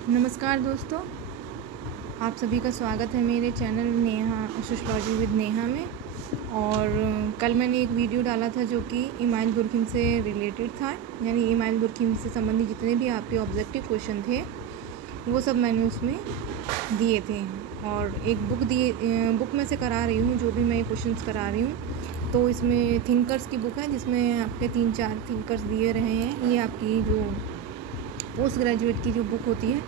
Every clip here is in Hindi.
नमस्कार दोस्तों, आप सभी का स्वागत है मेरे channel Neha sociology with Neha में। और कल मैंने एक वीडियो डाला था जो कि इमाइल दुर्खिम से रिलेटेड था, यानी इमाइल दुर्खिम से संबंधित जितने भी आपके ऑब्जेक्टिव क्वेश्चन थे वो सब मैंने उसमें दिए थे। और एक बुक में से करा रही हूँ, जो भी मैं क्वेश्चंस करा रही हूँ। तो इसमें थिंकर्स की बुक है जिसमें आपके 3-4 थिंकर्स दिए रहे हैं। ये आपकी जो पोस्ट ग्रेजुएट की जो बुक होती है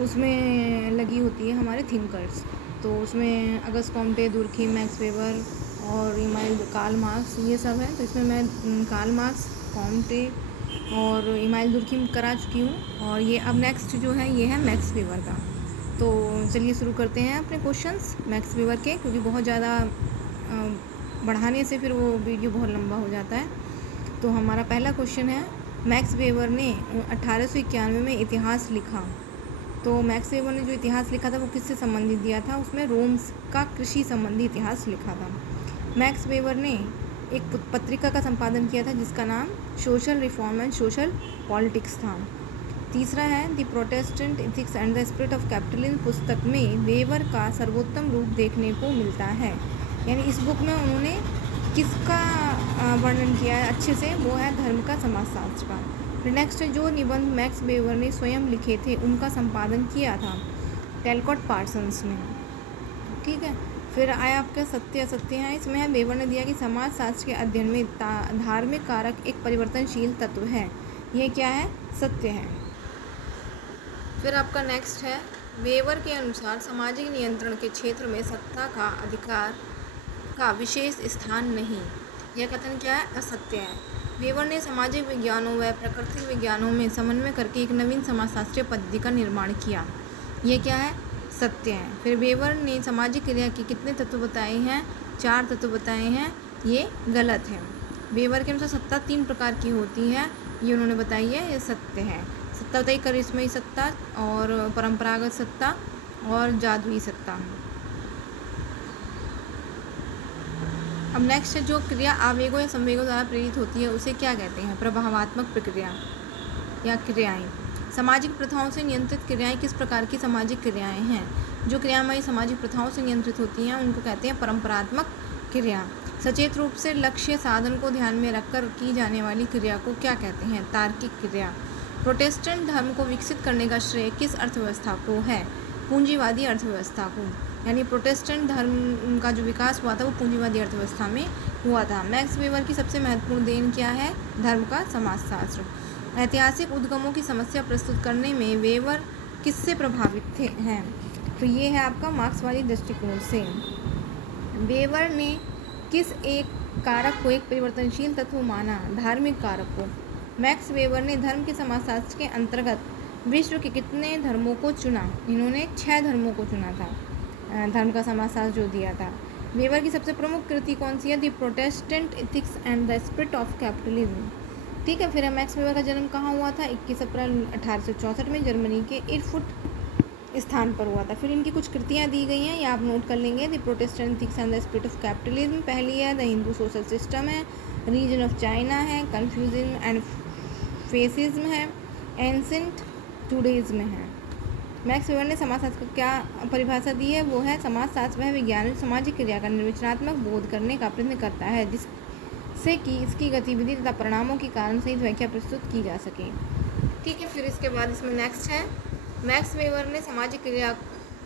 उसमें लगी होती है हमारे थिंकर्स। तो उसमें अगस्त कॉम्टे, दुर्खिम, मैक्स वेबर और इमाइल कार्ल मार्क्स ये सब है। तो इसमें मैं कार्ल मार्क्स, कॉम्टे और इमाइल दुर्खिम करा चुकी हूँ। और ये अब नेक्स्ट जो है ये है मैक्स वेबर का। तो चलिए शुरू करते हैं अपने क्वेश्चंस मैक्स वेबर के, क्योंकि बहुत ज़्यादा बढ़ाने से फिर वो वीडियो बहुत लंबा हो जाता है। तो हमारा पहला क्वेश्चन है, मैक्स वेबर ने 1891 में इतिहास लिखा। तो मैक्स वेबर ने जो इतिहास लिखा था वो किससे संबंधित दिया था? उसमें रोम का कृषि संबंधी इतिहास लिखा था। मैक्स वेबर ने एक पत्रिका का संपादन किया था जिसका नाम social reform and social politics था। तीसरा है, the Protestant ethics and the spirit of capitalism पुस्तक में वेबर का सर्वोत्तम रूप देखने को मिलता है। यानी इस बुक में उन्होंने किसका वर्णन किया है अच्छे से? वो है धर्म का समाजशास्त्र का। फिर नेक्स्ट, जो निबंध मैक्स वेबर ने स्वयं लिखे थे उनका संपादन किया था टेलकॉट पार्सन्स ने। ठीक है। फिर आया आपका सत्य असत्य है। इसमें है, वेबर ने दिया कि समाजशास्त्र के अध्ययन में धार्मिक कारक एक परिवर्तनशील तत्व है। ये क्या है? सत्य है। फिर आपका नेक्स्ट है, वेबर के अनुसार सामाजिक नियंत्रण के क्षेत्र में सत्ता का अधिकार का विशेष स्थान नहीं। यह कथन क्या है? असत्य है। वेबर ने सामाजिक विज्ञानों व प्राकृतिक विज्ञानों में समन्वय करके एक नवीन समाजशास्त्रीय पद्धति का निर्माण किया। यह क्या है? सत्य है। फिर वेबर ने सामाजिक क्रिया के कितने तत्व बताए हैं? 4 तत्व बताए हैं। ये गलत है। वेबर के अनुसार सत्ता 3 प्रकार की होती है, ये उन्होंने बताई है, ये सत्य है। सत्ता बताई, करिश्मई सत्ता और परंपरागत सत्ता और जादुई सत्ता। अब नेक्स्ट है, जो क्रिया आवेगों या संवेगों द्वारा प्रेरित होती है उसे क्या कहते हैं? प्रभावात्मक प्रक्रिया या क्रियाएं। सामाजिक प्रथाओं से नियंत्रित क्रियाएं किस प्रकार की सामाजिक क्रियाएं हैं? जो क्रियामयी सामाजिक प्रथाओं से नियंत्रित होती हैं उनको कहते हैं परंपरात्मक क्रिया। सचेत रूप से लक्ष्य साधन को ध्यान में रखकर की जाने वाली क्रिया को क्या कहते हैं? तार्किक क्रिया। प्रोटेस्टेंट धर्म को विकसित करने का श्रेय किस अर्थव्यवस्था को है? पूंजीवादी अर्थव्यवस्था को। यानी प्रोटेस्टेंट धर्म का जो विकास हुआ था वो पूंजीवादी अर्थव्यवस्था में हुआ था। मैक्स वेबर की सबसे महत्वपूर्ण देन क्या है? धर्म का समाजशास्त्र। ऐतिहासिक उद्गमों की समस्या प्रस्तुत करने में वेबर किससे प्रभावित हैं? तो ये है आपका मार्क्सवादी दृष्टिकोण से। वेबर ने किस एक कारक को एक परिवर्तनशील तत्व माना? धार्मिक कारक को। मैक्स वेबर ने धर्म के समाजशास्त्र के अंतर्गत विश्व के कितने धर्मों को चुना? इन्होंने 6 धर्मों को चुना था। धर्म का समाजशास्त्र जो दिया था। वेबर की सबसे प्रमुख कृति कौन सी है? The Protestant ethics and the spirit of capitalism. ठीक है। फिर मैक्स वेबर का जन्म कहाँ हुआ था? 21 अप्रैल 1864 में जर्मनी के इरफुट स्थान पर हुआ था। फिर इनकी कुछ कृतियाँ दी गई हैं, ये आप नोट कर लेंगे। The Protestant ethics and the spirit of capitalism पहली है। द हिंदू सोशल सिस्टम है। रीजन ऑफ चाइना है। कन्फ्यूजन एंड फेसिज्म है। एंसेंट जुडाइज्म है। मैक्स वेबर ने समाजशास्त्र को क्या परिभाषा दी है? वो है, समाजशास्त्र वह विज्ञान जो सामाजिक क्रिया का निर्विचारात्मक बोध करने का प्रयत्न करता है जिससे कि इसकी गतिविधि तथा परिणामों की कारण सहित व्याख्या प्रस्तुत की जा सके। ठीक है। फिर इसके बाद इसमें नेक्स्ट है, मैक्स वेबर ने सामाजिक क्रिया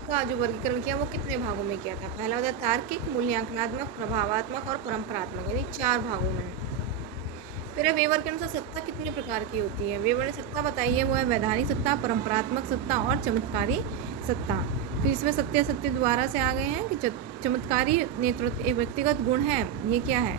का जो वर्गीकरण किया वो कितने भागों में किया था? पहला होता है तार्किक, मूल्यांकनात्मक, प्रभावात्मक और परंपरात्मक, यानी 4 भागों में। फिर वेबर के अनुसार सत्ता कितने प्रकार की होती है? वेबर ने सत्ता बताई है, वो है वैधानिक सत्ता, परंपरात्मक सत्ता और चमत्कारी सत्ता। फिर इसमें सत्य असत्य दोबारा से आ गए हैं कि चमत्कारी नेतृत्व एक व्यक्तिगत गुण है, ये क्या है?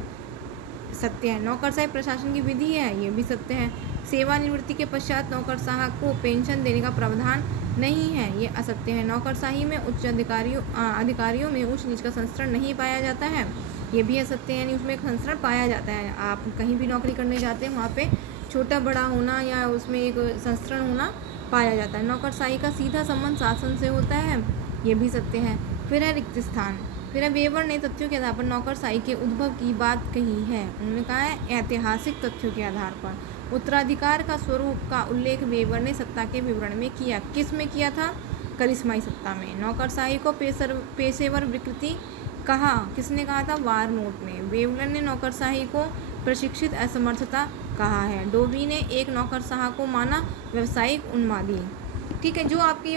सत्य है। नौकरशाही प्रशासन की विधि है, ये भी सत्य है। सेवानिवृत्ति के पश्चात नौकरशाह को पेंशन देने का प्रावधान नहीं है, ये असत्य है। नौकरशाही में उच्च अधिकारियों में उच्च नीच का संस्करण नहीं पाया जाता है, ये भी असत्य है। यानी उसमें एक संस्करण पाया जाता है। आप कहीं भी नौकरी करने जाते हैं वहाँ पे छोटा बड़ा होना या उसमें एक संस्करण होना पाया जाता है। नौकरशाही का सीधा संबंध शासन से होता है, ये भी सत्य है। फिर है रिक्त स्थान। फिर वेबर ने तथ्यों के आधार पर नौकरशाही के उद्भव की बात कही है। उन्होंने कहा है ऐतिहासिक तथ्यों के आधार पर। उत्तराधिकार का स्वरूप का उल्लेख वेबर ने सत्ता के विवरण में किया। किस में किया था? करिश्माई सत्ता में। नौकरशाही को पेशेवर विकृति कहा, किसने कहा था? वारनोट ने। वेवलर ने नौकरशाही को प्रशिक्षित असमर्थता कहा है। डोबी ने एक नौकरशाह को माना व्यावसायिक उन्मादी। ठीक है, जो आपके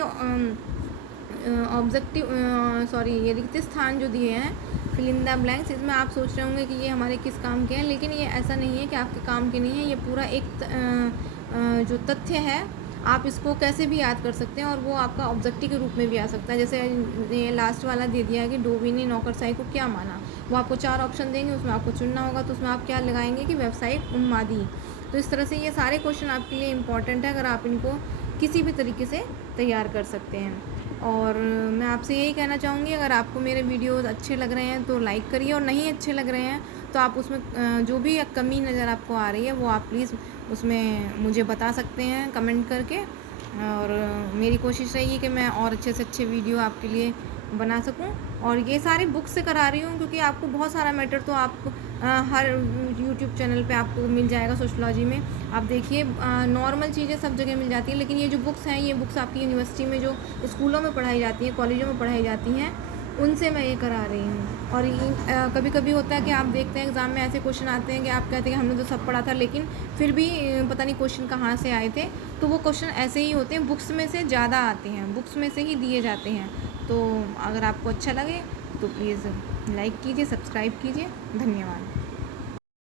ये रिक्त स्थान जो दिए हैं, फिल इन द ब्लैंक्स, इसमें आप सोच रहे होंगे कि ये हमारे किस काम के हैं, लेकिन ये ऐसा नहीं है कि आपके काम के नहीं है। ये पूरा एक जो तथ्य है, आप इसको कैसे भी याद कर सकते हैं और वो आपका ऑब्जेक्टिव के रूप में भी आ सकता है। जैसे ये लास्ट वाला दे दिया है कि डोबी ने नौकरशाही को क्या माना, वो आपको 4 ऑप्शन देंगे, उसमें आपको चुनना होगा। तो उसमें आप क्या लगाएंगे कि व्यावसायिक उन्मादी। तो इस तरह से ये सारे क्वेश्चन आपके लिए इम्पॉर्टेंट है, अगर आप इनको किसी भी तरीके से तैयार कर सकते हैं। और मैं आपसे यही कहना चाहूँगी, अगर आपको मेरे वीडियोस अच्छे लग रहे हैं तो लाइक करिए, और नहीं अच्छे लग रहे हैं तो आप उसमें जो भी कमी नज़र आपको आ रही है वो आप प्लीज़ उसमें मुझे बता सकते हैं कमेंट करके। और मेरी कोशिश रहेगी कि मैं और अच्छे से अच्छे वीडियो आपके लिए बना सकूं। और ये सारी बुक से करा रही हूँ क्योंकि आपको बहुत सारा मैटर तो आप हर यूट्यूब चैनल पे आपको मिल जाएगा। सोशलॉजी में आप देखिए नॉर्मल चीज़ें सब जगह मिल जाती हैं, लेकिन ये जो बुक्स हैं, ये बुक्स आपकी यूनिवर्सिटी में जो स्कूलों में पढ़ाई जाती हैं, कॉलेजों में पढ़ाई जाती हैं, उनसे मैं ये करा रही हूँ। और ये कभी कभी होता है कि आप देखते हैं एग्ज़ाम में ऐसे क्वेश्चन आते हैं कि आप कहते हैं कि हमने तो सब पढ़ा था, लेकिन फिर भी पता नहीं क्वेश्चन कहाँ से आए थे। तो वो क्वेश्चन ऐसे ही होते हैं, बुक्स में से ज़्यादा आते हैं, बुक्स में से ही दिए जाते हैं। तो अगर आपको अच्छा लगे तो प्लीज़ लाइक कीजिए, सब्सक्राइब कीजिए। धन्यवाद।